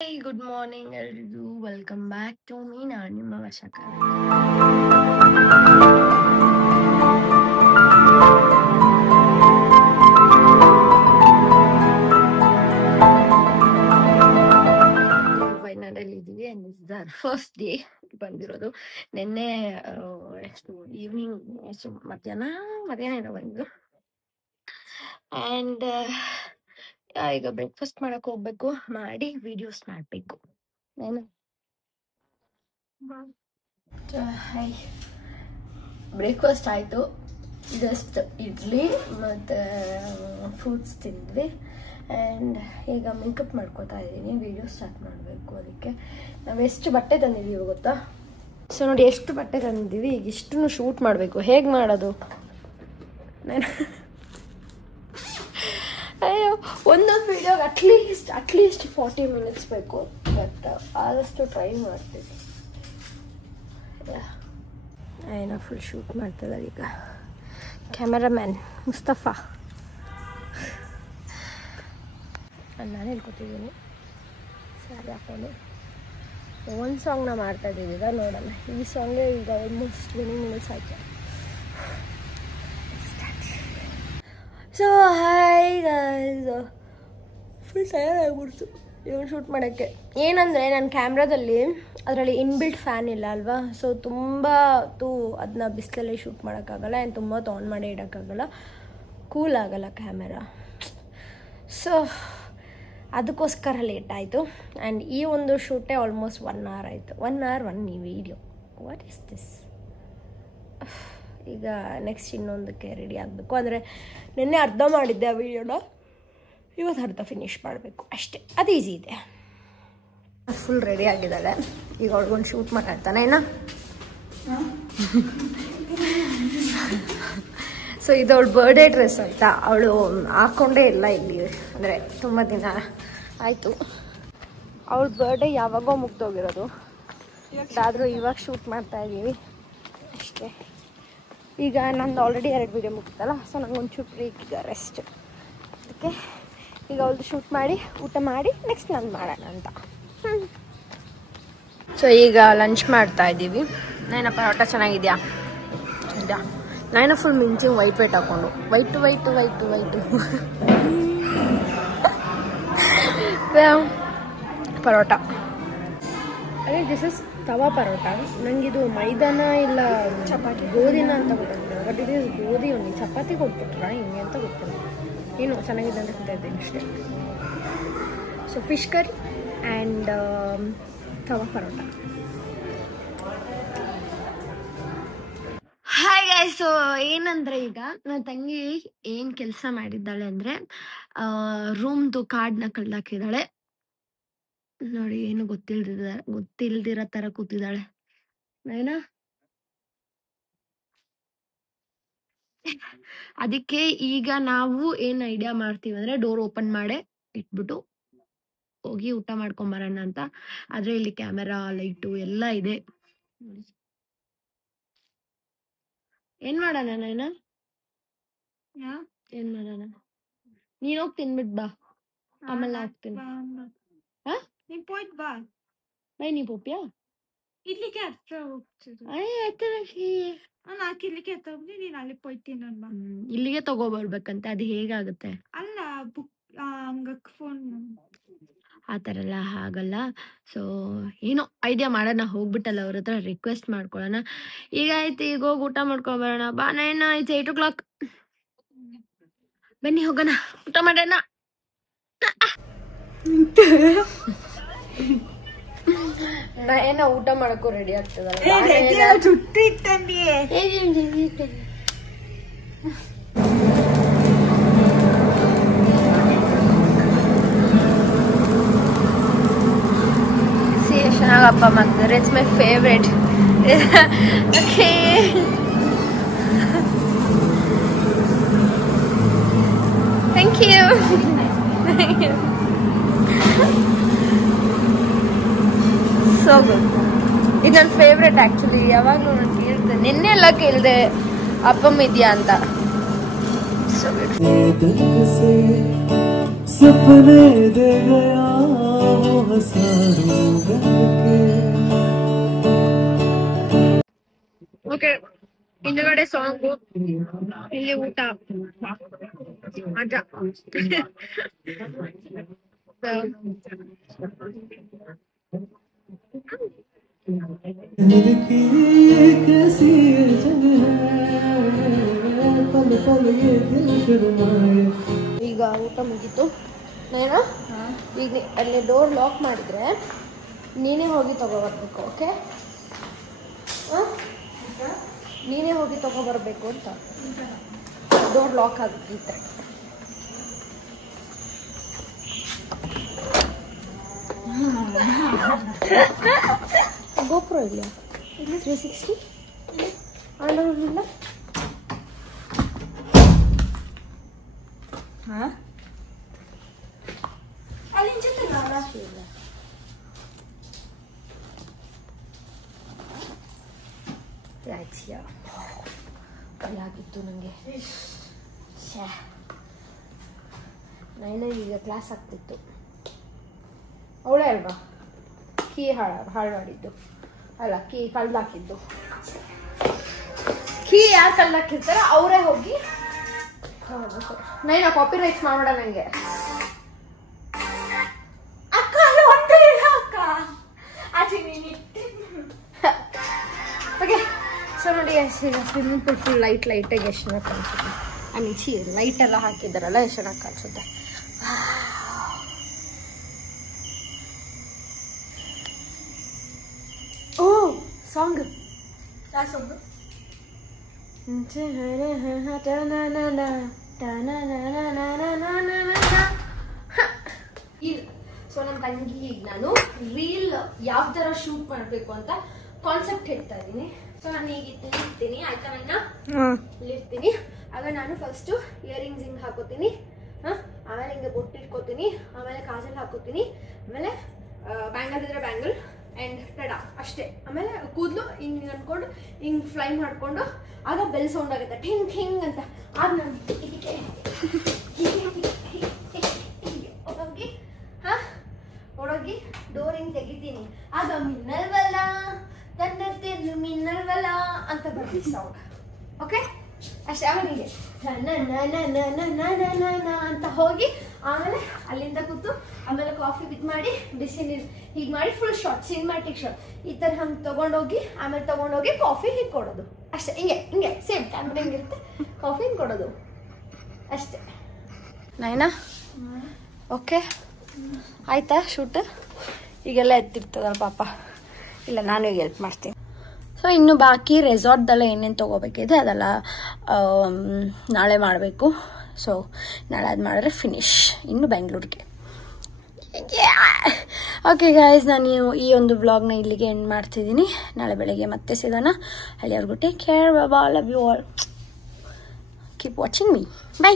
Hey, good morning, everyone. Welcome back to me, Nanima Vashakara. Finally, and this is our first day. ಬಂದಿರೋದು ನಿನ್ನೆ ಎಷ್ಟು evening ಎಷ್ಟು ಮಧ್ಯಾಹ್ನ ಬಂದು ಆ್ಯಂಡ್ ಈಗ ಬ್ರೇಕ್ಫಾಸ್ಟ್ ಮಾಡಕ್ಕೆ ಹೋಗ್ಬೇಕು, ಮಾಡಿ ವಿಡಿಯೋಸ್ ಮಾಡಬೇಕು. ನಾನು ಹಾಯ್, ಬ್ರೇಕ್ಫಾಸ್ಟ್ ಆಯಿತು. ಜಸ್ಟ್ ಇಡ್ಲಿ ಮತ್ತು ಫ್ರೂಟ್ಸ್ ತಿಂದ್ವಿ. ಆ್ಯಂಡ್ ಈಗ ಮೇಕಪ್ ಮಾಡ್ಕೋತಾ ಇದ್ದೀನಿ, ವಿಡಿಯೋ ಸ್ಟಾರ್ಟ್ ಮಾಡಬೇಕು. ಅದಕ್ಕೆ ನಾವು ಎಷ್ಟು ಬಟ್ಟೆ ತಂದಿದ್ದೀವಿ ಗೊತ್ತಾ? ಸೊ ನೋಡಿ, ಎಷ್ಟು ಬಟ್ಟೆ ತಂದಿದ್ದೀವಿ. ಈಗ ಇಷ್ಟನ್ನು ಶೂಟ್ ಮಾಡಬೇಕು. ಹೇಗೆ ಮಾಡೋದು? ನಾನು ಅಯ್ಯೋ, ಒಂದೊಂದು ವಿಡಿಯೋಗೆ ಅಟ್ಲೀಸ್ಟ್ 40 ಮಿನಿಟ್ಸ್ ಬೇಕು. ಬಟ್ ಆದಷ್ಟು ಟ್ರೈ ಮಾಡ್ತೀನಿ. ಏನೋ ಫುಲ್ ಶೂಟ್ ಮಾಡ್ತಿದ್ದಾರೆ ಈಗ ಕ್ಯಾಮರಾಮ್ಯಾನ್ ಮುಸ್ತಫಾ. ನಾನು ಹೇಳ್ಕೊತಿದ್ದೀನಿ ಸರಿ ಹಾಕೊಂಡು. ಒಂದು ಸಾಂಗ್ನ ಮಾಡ್ತಾಯಿದ್ದೀವಿ ಈಗ, ನೋಡೋಣ. ಈ ಸಾಂಗೇ ಈಗ ಆಲ್ಮೋಸ್ಟ್ 20 ಮಿನಿಟ್ಸ್ ಆಯಿತು. So hi guys, full tired ಆಗ್ಬಿಡ್ತು ಇವನು ಶೂಟ್ ಮಾಡೋಕ್ಕೆ. ಏನಂದರೆ ನನ್ನ ಕ್ಯಾಮ್ರಾದಲ್ಲಿ ಅದರಲ್ಲಿ ಇನ್ಬಿಲ್ಟ್ ಫ್ಯಾನ್ ಇಲ್ಲ ಅಲ್ವಾ, ಸೊ ತುಂಬ ಅದನ್ನ ಬಿಸಿಲಲ್ಲಿ ಶೂಟ್ ಮಾಡೋಕ್ಕಾಗಲ್ಲ. ಆ್ಯಂಡ್ ತುಂಬ ಆನ್ ಮಾಡಿ ಇಡೋಕ್ಕಾಗಲ್ಲ, ಕೂಲ್ ಆಗಲ್ಲ ಕ್ಯಾಮೆರಾ. ಸೊ ಅದಕ್ಕೋಸ್ಕರ ಲೇಟ್ ಆಯಿತು. ಆ್ಯಂಡ್ ಈ ಒಂದು ಶೂಟೇ ಆಲ್ಮೋಸ್ಟ್ 1 hour ಆಯಿತು. 1 hour 1 video. What is this? ಈಗ ನೆಕ್ಸ್ಟ್ ಇನ್ನೊಂದಕ್ಕೆ ರೆಡಿ ಆಗಬೇಕು. ಅಂದರೆ ನಿನ್ನೆ ಅರ್ಧ ಮಾಡಿದ್ದೆ ಆ ವಿಡಿಯೋನ, ಇವತ್ತು ಅರ್ಧ ಫಿನಿಷ್ ಮಾಡಬೇಕು ಅಷ್ಟೇ. ಅದು ಈಸಿ ಇದೆ. ಫುಲ್ ರೆಡಿ ಆಗಿದ್ದಾಳೆ. ಈಗ ಅವಳಿಗೊಂದು ಶೂಟ್ ಮಾಡ್ತಾನೆ ಏನ. ಸೊ ಇದು ಅವಳು ಬರ್ಡೇ ಡ್ರೆಸ್ ಆಯಿತಾ, ಅವಳು ಹಾಕ್ಕೊಂಡೇ ಇಲ್ಲ ಇಲ್ಲಿ. ಅಂದರೆ ತುಂಬ ದಿನ ಆಯಿತು. ಅವಳ ಬರ್ಡೇ ಯಾವಾಗೋ ಮುಗ್ದೋಗಿರೋದು, ಆದರೂ ಇವಾಗ ಶೂಟ್ ಮಾಡ್ತಾಯಿದ್ದೀವಿ ಅಷ್ಟೇ. ಈಗ ನಂದು ಆಲ್ರೆಡಿ 2 ವಿಡಿಯೋ ಮುಗಿತಲ್ಲ, ಸೊ ನಂಗೊಂಚೂರು ಬ್ರೇಕ್, ಈಗ ರೆಸ್ಟ್. ಅದಕ್ಕೆ ಈಗ ಅವ್ಳದ್ದು ಶೂಟ್ ಮಾಡಿ ಊಟ ಮಾಡಿ ನೆಕ್ಸ್ಟ್ ನಾನು ಮಾಡೋಣ ಅಂತ. ಸೊ ಈಗ ಲಂಚ್ ಮಾಡ್ತಾ ಇದ್ದೀವಿ. ನೈನ ಪರೋಟ ಚೆನ್ನಾಗಿದೆಯಾ? ಇದಾ ನೈನ ಫುಲ್ ಮಿಂಚಿಂಗ್ ವೈಟ್ ಹಾಕ್ಕೊಂಡು ವೈಟು ಪರೋಟ. ಅದೇ ದಿಸ್ ಇಸ್ ತವಾ ಪರೋಟ. ನನಗಿದು ಮೈದಾನ ಇಲ್ಲ ಚಪಾತಿ ಗೋಧಿನ ಅಂತ ಗೊತ್ತಾಗ್ತದೆ. ಬಟ್ ಇದು ಗೋಧಿ ಒಂದು ಚಪಾತಿ ಕೊಟ್ಬಿಟ್ರ ಹಿಂಗೆ ಅಂತ ಗೊತ್ತಿಲ್ಲ. ಏನು ಚೆನ್ನಾಗಿದೆ ಅಂತ ಹೇಳ್ತಾ ಇದ್ದೀನಿ ಅಷ್ಟೇ. So fish curry and tawa paratha. Hi guys, so ಏನಂದರೆ ಈಗ ನನ್ನ ತಂಗಿ ಏನು ಕೆಲಸ ಮಾಡಿದ್ದಾಳೆ ಅಂದರೆ ರೂಮ್ದು ಕಾರ್ಡ್ನ ಕಳ್ದಾಕಿದ್ದಾಳೆ ನೋಡಿ. ಏನು ಗೊತ್ತಿಲ್ದಿರೋ ಥರ ಕೂತಿದ್ದಾಳೆ ನೈನಾ. ಅದಕ್ಕೆ ಈಗ ನಾವು ಏನು ಐಡಿಯಾ ಮಾಡ್ತೀವಿ ಅಂದರೆ ಡೋರ್ ಓಪನ್ ಮಾಡೇ ಇಟ್ಬಿಟ್ಟು ಹೋಗಿ ಊಟ ಮಾಡ್ಕೊಂಬರೋಣ ಅಂತ. ಆದರೆ ಇಲ್ಲಿ ಕ್ಯಾಮೆರಾ ಲೈಟು ಎಲ್ಲ ಇದೆ. ಏನ್ ಮಾಡೋಣ ನೈನಾ? ಏನ್ ಮಾಡೋಣ? ನೀನ್ ಹೋಗಿ ತಿನ್ಬಿಟ್ ಬಾ, ಆಮೇಲೆ ಹಾಕ್ತೀನಿ. ಬೈ ನೀ ಪೋಪ್ಯಾ ಇಲ್ಲಿಗೆ ಹತ್ರ ಹೋಗ್ತಿದ್ರು. ಇಲ್ಲಿಗೆ ತಗೊಂಡು ನೀನು ಅಲ್ಲಿ ಹೋಯ್ತೀನಿ ಅಲ್ವಾ? ಇಲ್ಲಿಗೆ ತಗೋಬರ್ಬೇಕಂತೆ. ಅದು ಹೇಗಾಗುತ್ತೆ? ಅಲ್ಲ ಬುಕ್ ಹಂಗಕ್ಕೆ ಫೋನ್ ಆ ಥರ ಎಲ್ಲ ಆಗಲ್ಲ. ಸೊ ಏನೋ ಐಡಿಯಾ ಮಾಡೋಣ, ಹೋಗ್ಬಿಟ್ಟಲ್ಲ ಅವ್ರ ಹತ್ರ ರಿಕ್ವೆಸ್ಟ್ ಮಾಡ್ಕೊಳ್ಳೋಣ. ಈಗ ಆಯ್ತು, ಈಗ ಹೋಗಿ ಊಟ ಮಾಡ್ಕೊಬರೋಣ. ಬಾ ನೈನಾ, ಆಯ್ತು 8 o'clock. ಬನ್ನಿ ಹೋಗೋಣ, ಊಟ ಮಾಡೋಣ. ನಯನ ಊಟ ಮಾಡಕ್ಕೂ ರೆಡಿ ಆಗ್ತದಲ್ಲ. ಜುಟ್ಟು ಇಟ್ಟಂಡಿ ಚೆನ್ನಾಗಪ್ಪ ಮಾಡ್ತಾರೆ. It's my favourite. Okay, thank you. So good. ಇದು ನನ್ನ ಫೇವ್ರೆಟ್ ಆ್ಯಕ್ಚುಲಿ. ಯಾವಾಗಲೂ ನಾನು ಕೇಳಿದೆ, ನಿನ್ನೆ ಎಲ್ಲ ಕೇಳಿದೆ ಅಪ್ಪಮ್ಮ ಇದೆಯಾ ಅಂತ. So good. सपने दे गया वो हजारों के ಓಕೆ ಹಿಂದ್ಗಡೆ ಸಾಂಗು ಇಲ್ಲಿ ಊಟ ಮಜಾ कैसी पल पल ये दिल शर्माए ಈಗ ಊಟ ಮುಗೀತು ನಾನು ಈಗ ಅಲ್ಲಿ ಡೋರ್ ಲಾಕ್ ಮಾಡಿದ್ರೆ ನೀನೇ ಹೋಗಿ ತಗೋಬರ್ಬೇಕು ಓಕೆ ನೀನೇ ಹೋಗಿ ತಗೋಬರ್ಬೇಕು ಅಂತ ಡೋರ್ ಲಾಕ್ ಆಗುತ್ತೆ ಗೋಪ್ರೋ ಇಲ್ಲ 360 ಆಡೋದಿಲ್ಲ ಅಲ್ಲಿನ ಜೊತೆ ಇಲ್ಲ ಕೈಯಾಗಿತ್ತು ನನಗೆ ನೈನ ಈಗ ಕ್ಲಾಸ್ ಆಗ್ತಿತ್ತು ಅವಳೇ ಅಲ್ವಾ ಕೀ ಹಾಳು ಮಾಡಿದ್ದು ಅಲ್ಲ ಕೀ ಕಳ್ದಾಕಿದ್ದು ಕೀ ಯಾರು ಕಳ್ದಾಕಿರ್ತಾರ ಅವರೇ ಹೋಗಿ ನೈನ ಕಾಪಿ ರೈಟ್ಸ್ ಮಾಡೋಣ ನನಗೆ ಅಕ್ಕ ಅಲ್ಲಿ ಒಂದೇ ಇಲ್ಲ ಅಕ್ಕ ಆಚೆ ನೀನು ಓಕೆ ಸೊ ನೋಡಿ ಈಗ ಸ್ವಿಮ್ಮಿಂಗ್ ಪೂಲ್ ಫುಲ್ ಲೈಟಾಗಿ ಎಷ್ಟು ಚೆನ್ನಾಗಿ ಕಾಣಿಸುತ್ತೆ ಐ ಮೀನ್ ಲೈಟ್ ಎಲ್ಲ ಹಾಕಿದ್ದಾರಲ್ಲ ಎಷ್ಟು ಚೆನ್ನಾಗಿ ಕಾಣಿಸುತ್ತೆ ಓ ಸಾಂಗ್ ಯಾವ ಸಾಂಗು ಸೊ ನನ್ನ ತಂಗಿ ಈಗ ನಾನು ರೀಲ್ ಯಾವ ತರ ಶೂಟ್ ಮಾಡಬೇಕು ಅಂತ ಕಾನ್ಸೆಪ್ಟ್ ಹೇಳ್ತಾ ಇದ್ದೀನಿ ಸೊ ನಾನು ಈಗ ಇರ್ತೀನಿ ಆಯ್ತಾ ನನ್ನ ಇಲ್ಲಿರ್ತೀನಿ ಆಗ ನಾನು ಫಸ್ಟ್ ಇಯರಿಂಗ್ಸ್ ಹಿಂಗೆ ಹಾಕೋತೀನಿ ಆಮೇಲೆ ಹಿಂಗೆ ಬೊಟ್ಟಿಟ್ಕೋತೀನಿ ಆಮೇಲೆ ಕಾಜಲ್ ಹಾಕೋತೀನಿ ಆಮೇಲೆ ಬ್ಯಾಂಗಲ್ ಇದ್ರೆ ಬ್ಯಾಂಗಲ್ ಆ್ಯಂಡ್ ಟಡ ಅಷ್ಟೇ ಆಮೇಲೆ ಕೂದಲು ಹಿಂಗೆ ಅನ್ಕೊಂಡು ಹಿಂಗೆ ಫ್ಲೈ ಮಾಡಿಕೊಂಡು ಆಗ ಬೆಲ್ ಸೌಂಡ್ ಆಗುತ್ತೆ ಠಿಂಗ್ ಠಿಂಗ್ ಅಂತ ಆಗ ನಾನು ಹೋಗಿ ಹೊರಗಿ ಡೋರ್ ಹಿಂಗೆ ತೆಗಿತೀನಿ ಆಗ ಮಿನ್ನಲ್ವಲ್ಲ ತನ್ನ ಮಿನ್ನಲ್ವಲ್ಲ ಅಂತ ಬರ್ತೀವಿ ಸೌಂಡ್ ಓಕೆ ಅಷ್ಟೇ ಅವನಿಗೆ ಅಂತ ಹೋಗಿ ಆಮೇಲೆ ಅಲ್ಲಿಂದ ಕೂತು ಆಮೇಲೆ ಕಾಫಿ ಬಿತ್ ಮಾಡಿ ಬಿಸಿ ನೀರು ಹೀಗೆ ಮಾಡಿ ಫುಲ್ ಶಾರ್ಟ್ ಸಿನಿಮ್ಯಾಟಿಕ್ ಶಾರ್ಟ್ ಈ ಥರ ಹಂಗೆ ತೊಗೊಂಡೋಗಿ ಆಮೇಲೆ ತೊಗೊಂಡೋಗಿ ಕಾಫಿ ಹೀಗೆ ಕೊಡೋದು ಅಷ್ಟೇ ಹಿಂಗೆ ಸೇಮ್ ಕ್ಯಾಮ್ರಾ ಹೆಂಗಿರುತ್ತೆ ಕಾಫಿ ಹಿಂಗೆ ಕೊಡೋದು ಅಷ್ಟೇ ನೈನಾ ಓಕೆ ಆಯ್ತಾ ಶೂಟ್ ಈಗೆಲ್ಲ ಎತ್ತಿರ್ತದಲ್ಲ ಪಾಪ ಇಲ್ಲ ನಾನು ಈಗ ಹೆಲ್ಪ್ ಮಾಡ್ತೀನಿ ಸೊ ಇನ್ನು ಬಾಕಿ ರೆಸಾರ್ಟ್ದೆಲ್ಲ ಏನೇನು ತೊಗೋಬೇಕಿದೆ ಅದೆಲ್ಲ ನಾಳೆ ಮಾಡಬೇಕು ಸೊ ನಾಳೆ ಅದು ಮಾಡಿದ್ರೆ ಫಿನಿಶ್ ಇನ್ನು ಬೆಂಗಳೂರಿಗೆ ಓಕೆ ಗಾಯ್ಸ್ ನಾನು ಈ ಒಂದು ವ್ಲಾಗ್ನ ಇಲ್ಲಿಗೆ ಎಂಡ್ ಮಾಡ್ತಿದ್ದೀನಿ ನಾಳೆ ಬೆಳಗ್ಗೆ ಮತ್ತೆ ಸಿಗೋಣ ಅಲ್ಲಿವರೆಗೂ take care bye love you all keep watching me by